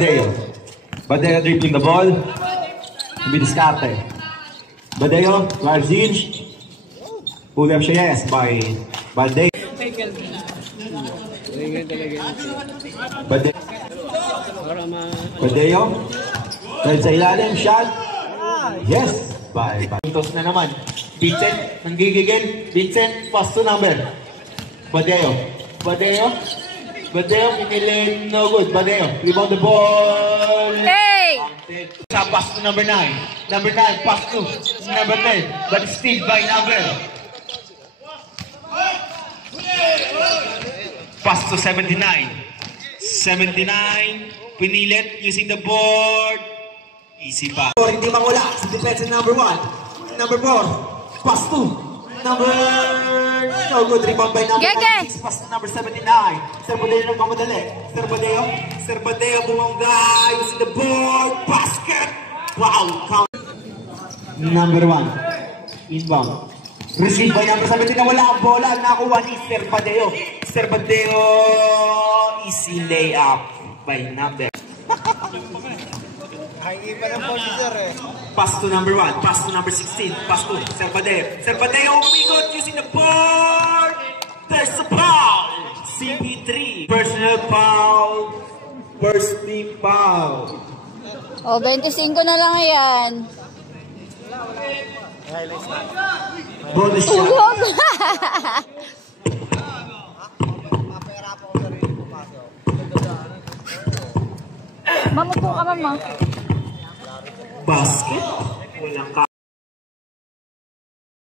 Badeo dribbling the ball. Be discarded. Badeo, Marzin. Pull up siya, yes, by Badeo. Badeo. Dahil sa ilalim, shot. Yes, by Pintos na naman. Vincent, nanggigigil. Vincent, pass to number. Badeo. Badeo, pinili, no good. Badeo, rebound the ball. Hey! Pass to number 9. Number 9, pass to number 10. But still by number. Pass to 79. 79, pinilit using the board. Easy pa. Hindi mawala sa defense number 1. Number 4, pass to number... No good, rebound by number 96, pass to number 79. Sir Badeo nagmamadali. Sir Badeo bumangga using the board. Basket! Wow! Count. Number 1, inbound. Receive by number 17 na wala ang bola. Nakuha ni Sir Badeo. Sir Badeo, easy layup by number. Pass to number 1, pass to number 16, pass to Sir Badeo. Sir Badeo, umigot using the board. There's a foul. CP3, personal foul. First team foul. O, 25 na lang yan. Bonus shot. Mamupo ka, mama.